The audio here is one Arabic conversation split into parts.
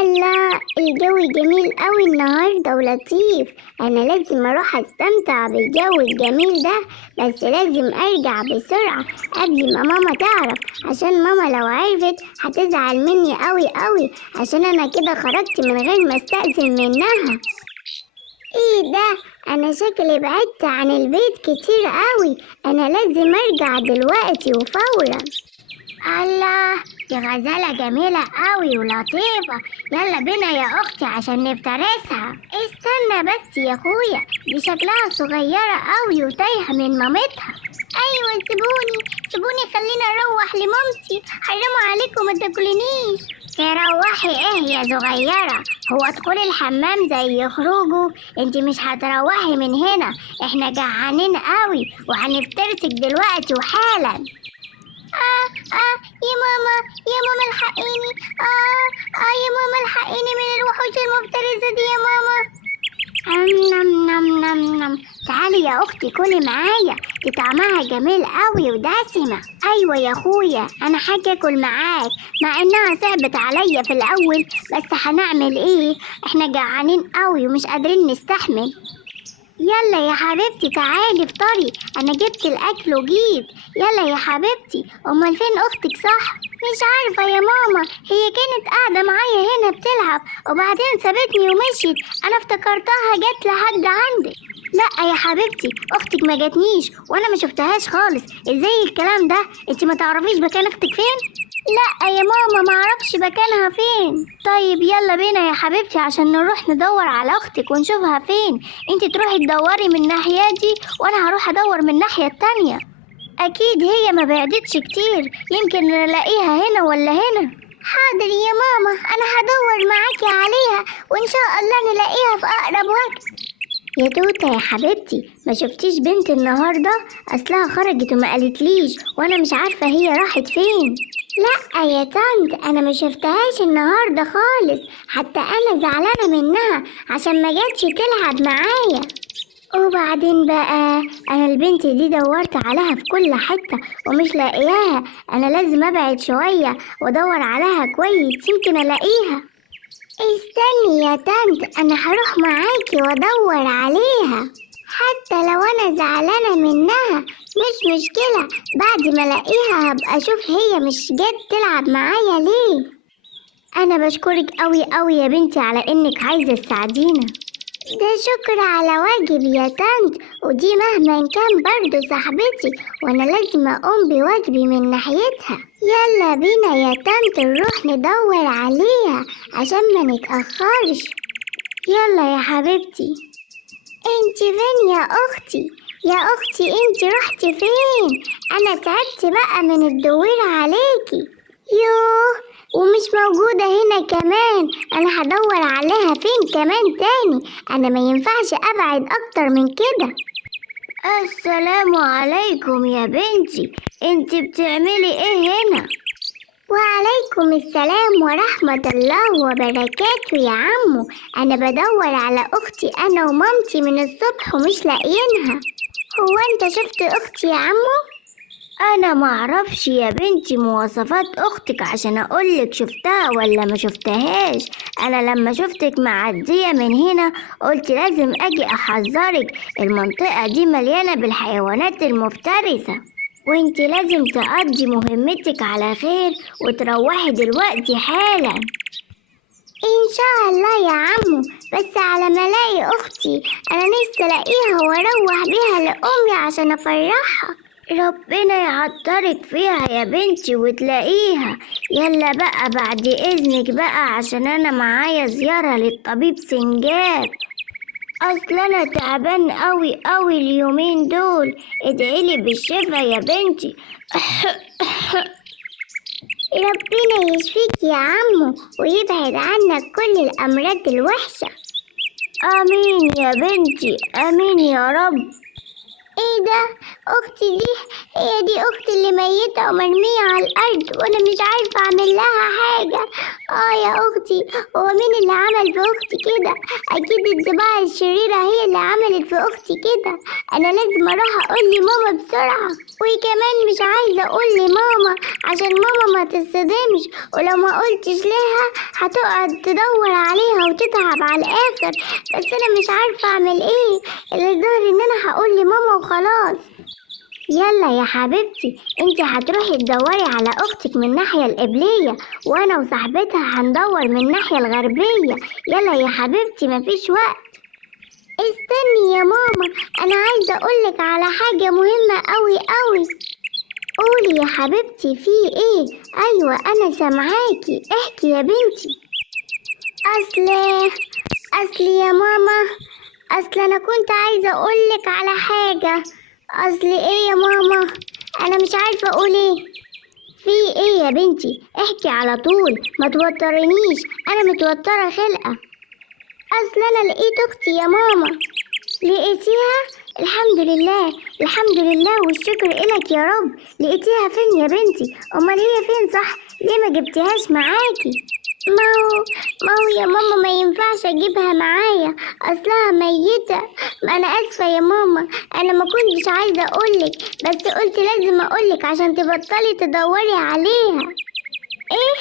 الله، الجو جميل قوي النهارده ولطيف. انا لازم اروح استمتع بالجو الجميل ده، بس لازم ارجع بسرعة قبل ما ماما تعرف، عشان ماما لو عرفت هتزعل مني قوي قوي، عشان انا كده خرجت من غير ما استأذن منها. ايه ده؟ انا شكلي بعدت عن البيت كتير قوي. انا لازم ارجع دلوقتي وفورا. الله، دي غزالة جميلة قوي ولطيفة. يلا بينا يا أختي عشان نفترسها. استنى بس يا أخويا، دي شكلها صغيرة قوي وتايهة من مامتها. أيوة، سيبوني خلينا أروح لمامتي. حرام عليكم ما تاكلنيش. تروحي إيه يا صغيرة؟ هو ادخلي الحمام زي خروجه؟ انت مش هتروحي من هنا، احنا جعانين قوي وهنفترسك دلوقتي وحالا. يا ماما الحقيني. يا ماما الحقيني من الوحوش المفترسة دي يا ماما. نم نم نم نم. تعالي يا اختي كلي معايا، دي طعمها جميل قوي ودسمة. ايوه يا اخويا، انا حاجة اكل معاك مع انها صعبت عليا في الاول، بس هنعمل ايه؟ احنا جعانين قوي ومش قادرين نستحمل. يلا يا حبيبتي تعالي افطري، انا جبت الاكل وجيت. يلا يا حبيبتي. امال فين اختك؟ صح مش عارفه يا ماما، هي كانت قاعده معايا هنا بتلعب وبعدين سابتني ومشيت. انا افتكرتها جت لحد عندك. لا يا حبيبتي، اختك ما جاتنيش وانا ما شفتهاش خالص. ازاي الكلام ده؟ انت ما تعرفيش مكان اختك فين؟ لا يا ماما، ما اعرفش مكانها فين. طيب يلا بينا يا حبيبتي عشان نروح ندور على اختك ونشوفها فين. انت تروحي تدوري من الناحيه دي وانا هروح ادور من الناحيه التانية. اكيد هي ما بعدتش كتير، يمكن نلاقيها هنا ولا هنا. حاضر يا ماما، انا هدور معاكي عليها وان شاء الله نلاقيها في اقرب وقت. يا توتة يا حبيبتي، ما شفتيش بنت النهارده؟ اصلها خرجت وما قالتليش وانا مش عارفه هي راحت فين. لا يا طنط، انا ما شفتهاش النهارده خالص، حتى انا زعلانه منها عشان ما جاتش تلعب معايا. وبعدين بقى انا البنت دي دورت عليها في كل حته ومش لاقياها. انا لازم ابعد شويه وادور عليها كويس يمكن الاقيها. استني يا طنط، انا هروح معاكي وادور عليها حتى لو انا زعلانه منها. مش مشكله، بعد ما الاقيها هبقى اشوف هي مش جت تلعب معايا ليه. انا بشكرك قوي قوي يا بنتي على انك عايزه تساعدينا. ده شكر على واجب يا طنط، ودي مهما كان برضو صاحبتي وانا لازم اقوم بواجبي من ناحيتها. يلا بينا يا طنط نروح ندور عليها عشان ما نتأخرش. يلا يا حبيبتي. انت فين يا اختي؟ يا اختي انت رحتي فين؟ انا تعبت بقى من الدوير عليكي. يوه، ومش موجودة هنا كمان. انا هدور عليها فين كمان تاني؟ انا ما ينفعش ابعد اكتر من كده. السلام عليكم يا بنتي، انت بتعملي ايه هنا؟ وعليكم السلام ورحمة الله وبركاته يا عمو. أنا بدور على أختي أنا ومامتي من الصبح ومش لاقيينها. هو أنت شفت أختي يا عمو؟ أنا معرفش يا بنتي مواصفات أختك عشان أقولك شفتها ولا ما شفتهاش. أنا لما شفتك معدية من هنا قلت لازم أجي أحذرك، المنطقة دي مليانة بالحيوانات المفترسة وانتي لازم تقضي مهمتك على خير وتروحي دلوقتي حالا. ان شاء الله يا عمو، بس على ما الاقي اختي. انا نفسي الاقيها واروح بيها لامي عشان افرحها. ربنا يعطرك فيها يا بنتي وتلاقيها. يلا بقى بعد اذنك بقى عشان انا معايا زيارة للطبيب سنجاب. اصل انا تعبان قوي قوي اليومين دول، ادعيلي بالشفا يا بنتي. ربنا يشفيك يا عمو ويبعد عنك كل الامراض الوحشه. امين يا بنتي، امين يا رب. ايه ده؟ اختي دي، هي دي اختي اللي ميتة ومرمية على الارض وانا مش عارفة اعمل لها حاجة. يا اختي، هو مين اللي عمل في اختي كده؟ اكيد الطباع الشريرة هي اللي عملت في اختي كده. انا لازم اروح اقول لماما بسرعة، وكمان مش عايزة اقول لماما عشان ماما ما تصدمش، ولو ما قلتش لها هتقعد تدور عليها وتتعب على الاخر. بس انا مش عارفة اعمل ايه، اللي ظاهر ان انا هقول لماما وخلاص. يلا يا حبيبتي، انت هتروحي تدوري على اختك من الناحية القبلية، وانا وصاحبتها هندور من الناحية الغربية. يلا يا حبيبتي، مفيش وقت. استني يا ماما، انا عايزة اقولك على حاجة مهمة قوي قوي. قولي يا حبيبتي، في ايه؟ ايوه انا سامعاكي، احكي يا بنتي. اصل يا ماما، اصل انا كنت عايزة اقولك على حاجة. اصل ايه يا ماما؟ انا مش عارفة اقول ايه. في ايه يا بنتي؟ احكي على طول، ما توترنيش، انا متوترة خلقة. اصل انا لقيت اختي يا ماما. لقيتيها؟ الحمد لله، الحمد لله والشكر إلك يا رب. لقيتيها فين يا بنتي؟ امال هي فين صح؟ ليه ما جبتيهاش معاكي؟ ما هو يا ماما ما ينفعش اجيبها معايا، اصلها ميتة. ما انا اسفة يا ماما، انا ما كنتش عايزة اقولك، بس قلت لازم اقولك عشان تبطلي تدوري عليها. ايه؟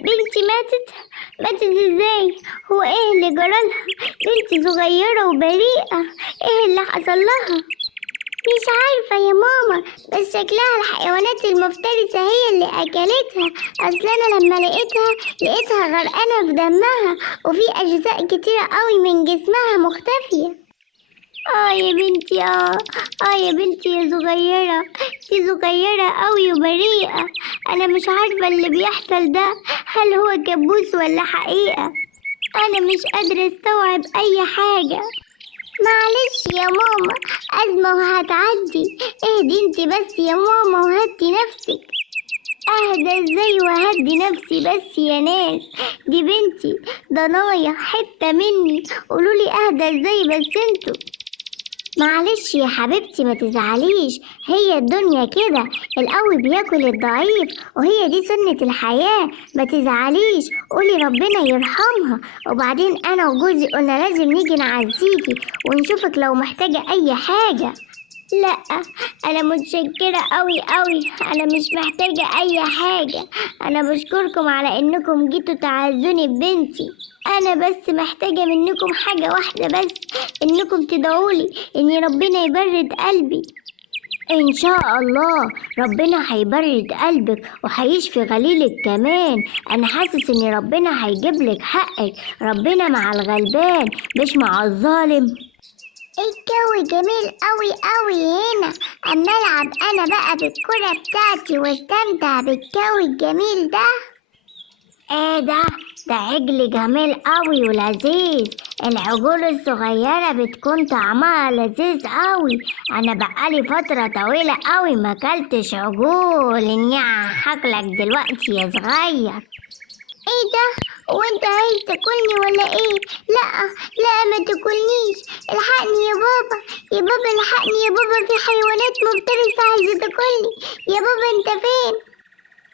بنتي ماتت ازاي؟ هو ايه اللي جرالها؟ بنتي صغيرة وبريئة، ايه اللي حصل لها؟ مش عارفة يا ماما، بس شكلها الحيوانات المفترسة هي اللي أكلتها. أصل أنا لما لقيتها غرقانة في دمها، وفي أجزاء كتيرة قوي من جسمها مختفية. يا بنتي، يا بنتي يا صغيرة، دي صغيرة قوي وبريئة. أنا مش عارفة اللي بيحصل ده هل هو كابوس ولا حقيقة. أنا مش قادرة أستوعب أي حاجة. معلش يا ماما، أزمة وهتعدي. اهدي انتي بس يا ماما وهدي نفسك. اهدى ازاي وهدي نفسي بس يا ناس؟ دي بنتي ضنايا حتة مني، قولولي اهدى ازاي بس انتوا. معلش يا حبيبتي، ما تزعليش، هي الدنيا كده، القوي بياكل الضعيف، وهي دي سنة الحياة. ما تزعليش، قولي ربنا يرحمها. وبعدين انا وجوزي قلنا لازم نيجي نعزيكي ونشوفك لو محتاجة اي حاجة. لا، انا متشكرة قوي قوي، انا مش محتاجة اي حاجة. انا بشكركم على انكم جيتوا تعزوني ببنتي. انا بس محتاجة منكم حاجة واحدة بس، انكم تدعولي ان ربنا يبرد قلبي. ان شاء الله ربنا هيبرد قلبك وهيشفي غليلك كمان. انا حاسس ان ربنا هيجيبلك حقك. ربنا مع الغلبان مش مع الظالم. الجو جميل قوي قوي هنا، اما العب انا بقى بالكرة بتاعتي واستمتع بالجو الجميل ده. ايه ده عجل جميل قوي ولذيذ. العجول الصغيرة بتكون طعمها لذيذ قوي. انا بقالي فترة طويلة قوي ما اكلتش عجول. اني هاكلك دلوقتي يا صغير. ايه ده؟ وانت عايز تاكلني ولا ايه؟ لا ما تاكلنيش، الحقني يا بابا، يا بابا الحقني يا بابا، في حيوانات مفترسة عايزة تاكلني. يا بابا انت فين؟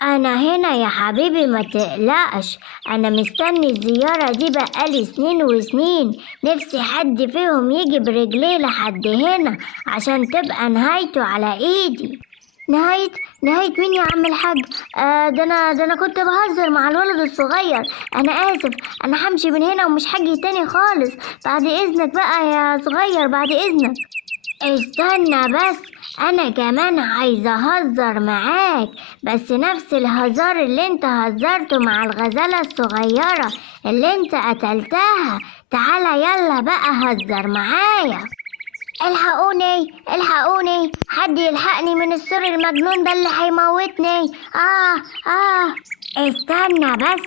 انا هنا يا حبيبي، ما تقلقش. انا مستني الزيارة دي بقالي سنين وسنين. نفسي حد فيهم يجي برجليه لحد هنا عشان تبقى نهايته على ايدي. نهاية مين يا عم الحاج؟ ده انا كنت بهزر مع الولد الصغير. انا اسف، انا همشي من هنا ومش هاجي تاني خالص. بعد اذنك بقى يا صغير، بعد اذنك. استنى بس، انا كمان عايزة اهزر معاك، بس نفس الهزار اللي انت هزرته مع الغزالة الصغيرة اللي انت قتلتها. تعالى يلا بقى هزر معايا. الحقوني، حد يلحقني من السور المجنون ده اللي هيموتني. استنى بس،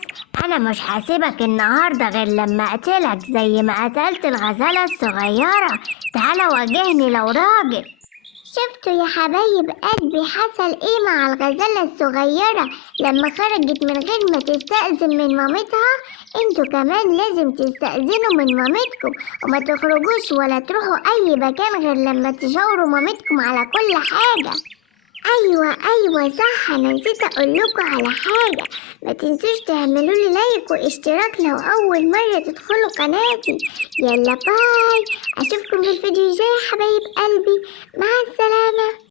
انا مش هسيبك النهارده غير لما اقتلك زي ما قتلت الغزالة الصغيرة. تعالى واجهني لو راجل. شفتوا يا حبايب قلبي حصل ايه مع الغزالة الصغيرة لما خرجت من غير ما تستأذن من مامتها؟ انتوا كمان لازم تستأذنوا من مامتكم وما تخرجوش ولا تروحوا اي مكان غير لما تشاوروا مامتكم على كل حاجة. ايوه صح، انا نسيت اقول لكم على حاجة. ما تنسوش تعملوا لي لايك واشتراك لو اول مرة تدخلوا قناتي. يلا باي، اشوفكم في الفيديو الجاي يا حبايب قلبي، مع السلامة.